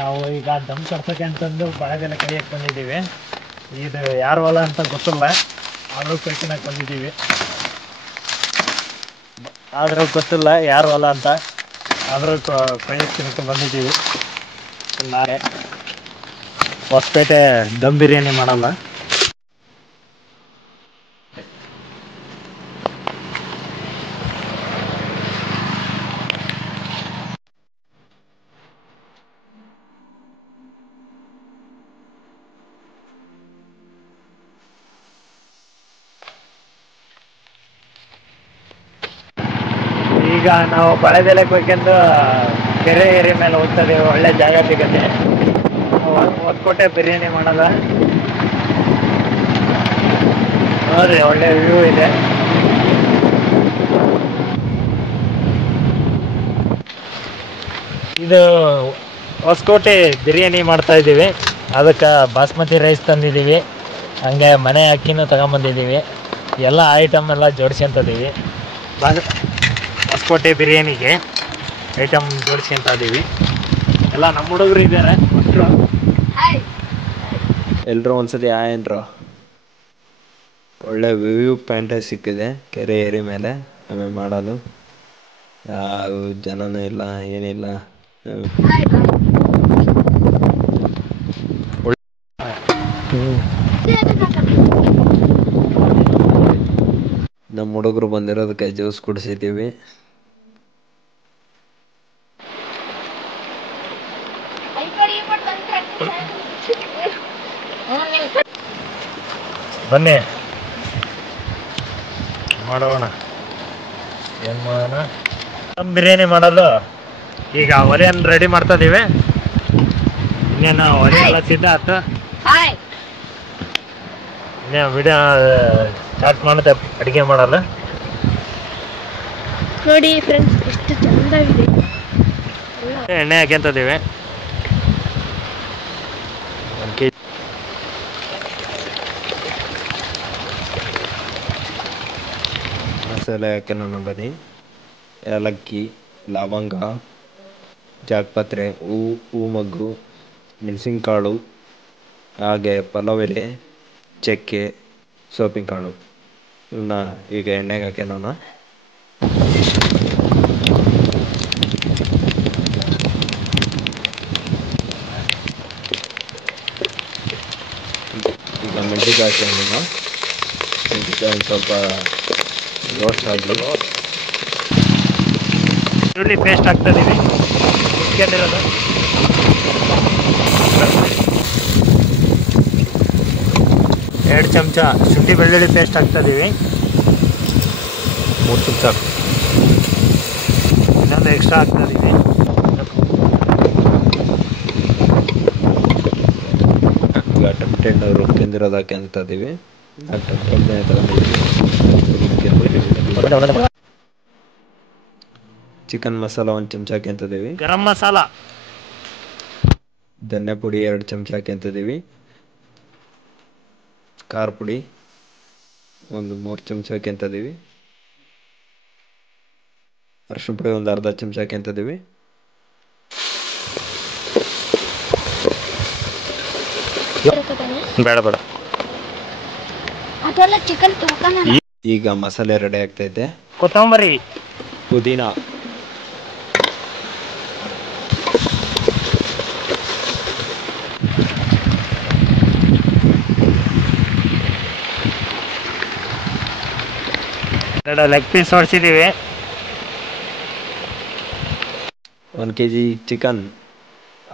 ನಾವು ಈಗ ದಮ್ ಕಟ್ಸಕ್ಕೆ ಅಂತಂದು ಬಾಳೆದೆಲೆ ಕೈಯಕ್ಕೆ ಬಂದಿದ್ದೀವಿ. ಇದು ಯಾರು ಹೊಲ ಅಂತ ಗೊತ್ತಿಲ್ಲ, ಆದರೂ ಕೈಕಿನಕ್ಕೆ ಬಂದಿದ್ದೀವಿ. ಆದರೂ ಗೊತ್ತಿಲ್ಲ ಯಾರು ಹೊಲ ಅಂತ, ಆದರೂ ಕೈಯಕ್ಕೆ ಬಂದಿದ್ದೀವಿ. ನಾಳೆ ಹೊಸಪೇಟೆ ದಮ್ ಬಿರಿಯಾನಿ ಮಾಡಲ್ಲ. ಈಗ ನಾವು ಬಾಳೆದೆಲೆಗೆ ಬೇಕೆಂದು ಕೆರೆ ಏರಿ ಮೇಲೆ ಹೋಗ್ತಾ ಇದೀವಿ. ಒಳ್ಳೆ ಜಾಗ ಸಿಗುತ್ತೆ, ಹೊಸಕೋಟೆ ಬಿರಿಯಾನಿ ಮಾಡಲ್ಲ ನೋಡ್ರಿ, ಒಳ್ಳೆ ವ್ಯೂ ಇದೆ. ಇದು ಹೊಸಕೋಟೆ ಬಿರಿಯಾನಿ ಮಾಡ್ತಾ ಇದ್ದೀವಿ. ಅದಕ್ಕೆ ಬಾಸ್ಮತಿ ರೈಸ್ ತಂದಿದ್ದೀವಿ, ಹಂಗೆ ಮನೆ ಅಕ್ಕಿನೂ ತಗೊಂಬಂದಿದ್ದೀವಿ. ಎಲ್ಲ ಐಟಮ್ ಎಲ್ಲ ಜೋಡಿಸ್ಕೊಂತಿದ್ದೀವಿ. ಹೊಸಕೋಟೆ ಬಿರಿಯಾನಿಗೆ ಐಟಮ್ ಜೋಡಿಸ್ಕೊಂತ ಇದ್ದೀವಿ. ಎಲ್ಲ ನಮ್ಮ ಹುಡುಗರು ಇದ್ದಾರೆ. ಎಲ್ಲರೂ ಒಂದ್ಸತಿ ಆಯನ್ರು. ಒಳ್ಳೆ ವ್ಯೂ ಪಾಯಿಂಟ್ ಸಿಕ್ಕಿದೆ ಕೆರೆ ಏರಿ ಮೇಲೆ. ಆಮೇಲೆ ಮಾಡೋದು ಯಾವ ಜನನೂ ಇಲ್ಲ, ಏನಿಲ್ಲ. ನಮ್ಮ ಹುಡುಗರು ಬಂದಿರೋದಕ್ಕೆ ಜ್ಯೂಸ್ ಕುಡಿಸಿದ್ದೀವಿ. ಬನ್ನಿ ಮಾಡೋಣ. ಏನು ಮಾಡೋಣ? ದಮ್ ಬಿರಿಯಾನಿ ಮಾಡೋದು. ಈಗ ಒಲೆಯನ್ನು ರೆಡಿ ಮಾಡ್ತಾ ಇದೀವಿ. ಇನ್ನೇನು ಒಲೆ ಎಲ್ಲ ಸಿದ್ಧ ಆಯ್ತು. ಇನ್ನೇನು ವಿಡಿಯೋ ಸ್ಟಾರ್ಟ್ ಮಾಡುತ್ತೆ ಅಡುಗೆ ಮಾಡಲ್ಲ. ನೋಡಿ ಫ್ರೆಂಡ್ಸ್, ಎಷ್ಟು ಚಂದಾಗಿದೆ. ಎಣ್ಣೆ ಹಾಕ್ಯಂತಿದ್ದೀವಿ. ಮಸಾಲೆ ಹಾಕೋಣ ಬನ್ನಿ. ಏಲಕ್ಕಿ, ಲವಂಗ, ಜಾಪತ್ರೆ, ಹೂಮಗ್ಗು, ಮೆಣಸಿನಕಾಳು, ಹಾಗೆ ಪಲಾವ್ ಎಲೆ, ಚಕ್ಕೆ, ಸೋಪಿನ ಕಾಳು ಇವನ್ನ ಈಗ ಎಣ್ಣೆಗೆ ಹಾಕೋಣ. ಈಗ ಮೆಣಸಿನ್ಕಾಯಿ ಹಾಕೋಣ. ಮೆಣಸಿನ್ಕಾಯಿ ಸ್ವಲ್ಪ ರೋಸ್ಟ್ ಆಗಲಿ. ಈರುಳ್ಳಿ ಪೇಸ್ಟ್ ಹಾಕ್ತಾ ಇದೀವಿ. ಇಟ್ಕೊಂಡಿರೋದು 2 ಚಮಚ ಶುಂಠಿ ಬೆಳ್ಳುಳ್ಳಿ ಪೇಸ್ಟ್ ಹಾಕ್ತಾ ಇದೀವಿ. 3 ಚಮಚ ಇನ್ನೊಂದು ಎಕ್ಸ್ಟ್ರಾ ಹಾಕ್ತಾ ಇದೀವಿ. ಈಗ ಟೊಮೆಟೊ ಹಣ್ಣು ರುಬ್ಕೊಂಡಿರೋದು ಹಾಕ್ಯಂತ ಇದೀವಿ. ಚಿಕನ್ ಮಸಾಲ 1 ಚಮಚ ಹಾಕ್ಯಂತಿದ್ದೀವಿ. ಗರಂ ಮಸಾಲ, ಧನ್ಯ ಪುಡಿ 2 ಚಮಚ ಹಾಕ್ಯಂತಿದ್ದೀವಿ. ಖಾರ ಪುಡಿ 3 ಚಮಚ ಹಾಕ್ಯಂತಿದ್ದೀವಿ. ಅರಿಶಿನ ಪುಡಿ ಅರ್ಧ ಚಮಚ ಹಾಕ್ಯಂತಿದ್ದೀವಿ. ಬೇಡ ಬೇಡ. ಈಗ ಮಸಾಲೆ ರೆಡಿ ಆಗ್ತೈತೆ. ಕೊತ್ತಂಬರಿ, ಪುದೀನ, ಲೆಗ್ ಪೀಸ್ ಹೊಡ್ಸಿದ್ದೀವಿ. 1 kg ಚಿಕನ್,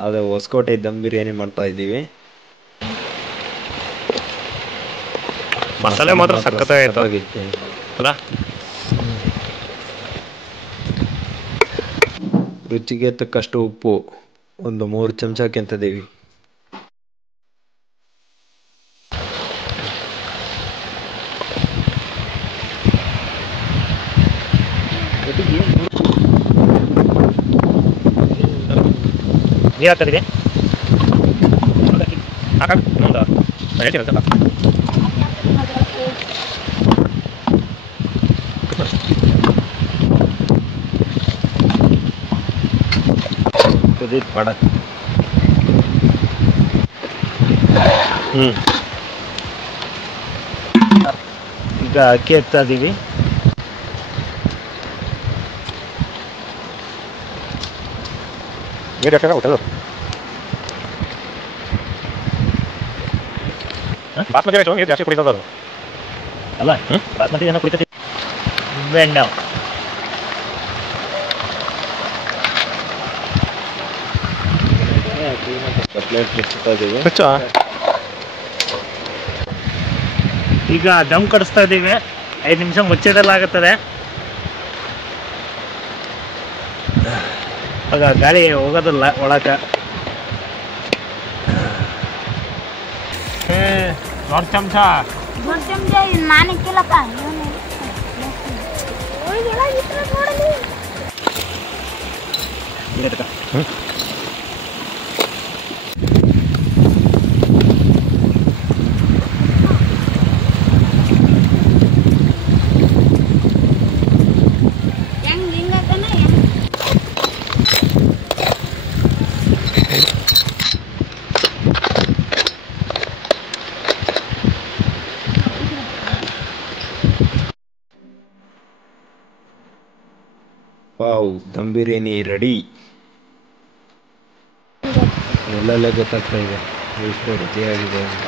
ಅದು ಹೊಸಕೋಟೆ ದಮ್ ಬಿರಿಯಾನಿ ಮಾಡ್ತಾ ಇದ್ದೀವಿ. ಮಸಾಲೆ ಮಾತ್ರ ಸಖತ್ತಾಗಿತ್ತು ಅಲ್ಲ? ರುಚಿಗೆ ತಕ್ಕಷ್ಟು ಉಪ್ಪು 3 ಚಮಚ ಹಾಕ್ಯಂತಿದ್ದೀವಿ. ನೀರು ಹಾಕ್ತಿದ್ದೀವಿ. ಕುದೀತ್ ಮಾಡಕ್ಕೆ ಈಗ ಅಕ್ಕಿ ಎತ್ತಾ ಇದೀವಿ. ಬಾಸ್ಮತಿ ರೈಸ್ ನೀರು ಜಾಸ್ತಿ ಕುಡಿತದ ಅದು. ಅಲ್ಲ ಬಾಸ್ಮತಿ ಏನೋ ಕುಡಿತೈತಿ. ನಿಂಬೆಹಣ್ಣು ಕಟ್ಲೆಟ್ ಮುಚ್ತಾ ಇದೀವಿ. ಈಗ ದಮ್ ಕಡಿಸ್ತಾ ಇದ್ದೀವಿ. 5 ನಿಮಿಷ ಮುಚ್ಚಿಡಲಾಗುತ್ತದೆ. ಆಗ ಗಾಳಿ ಹೋಗೋದಿಲ್ಲ ಒಳಕ. ನೋಡಿ ಚಮಚ ವಾವ್, ದಮ್ ಬಿರಿಯಾನಿ ರೆಡಿ. ಎಲ್ಲೆಲ್ಲ ಗೊತ್ತಾಗ್ತಾ ಇದೆ ಎಷ್ಟು ರುಚಿಯಾಗಿದೆ ಅಂತ.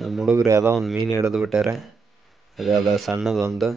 ನಮ್ಮ ಹುಡುಗರು ಯಾವುದೋ ಒಂದು ಮೀನು ಹಿಡಿದು ಬಿಟ್ಟಾರೆ. ಅದ ಸಣ್ಣದೊಂದು.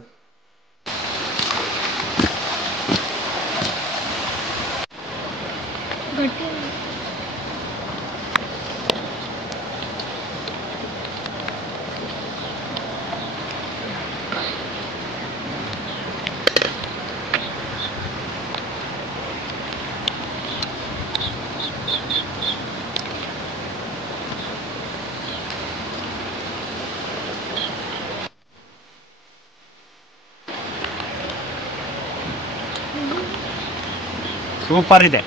ಸೂಪರ್ ಇದೆ.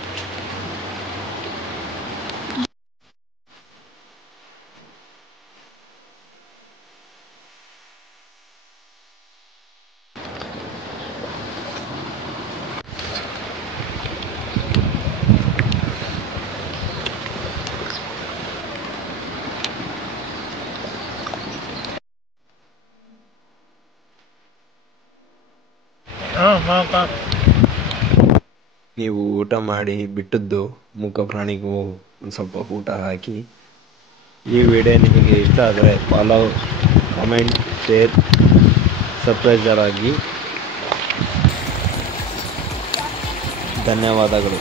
ನೀವು ಊಟ ಮಾಡಿ ಬಿಟ್ಟದ್ದು ಮೂಕ ಪ್ರಾಣಿಗೂ ಒಂದು ಸ್ವಲ್ಪ ಊಟ ಹಾಕಿ. ಈ ವಿಡಿಯೋ ನಿಮಗೆ ಇಷ್ಟ ಆದರೆ ಫಾಲೋ, ಕಮೆಂಟ್, ಶೇರ್, ಸಬ್ಸ್ಕ್ರೈಬರ್ ಆಗಿ. ಧನ್ಯವಾದಗಳು.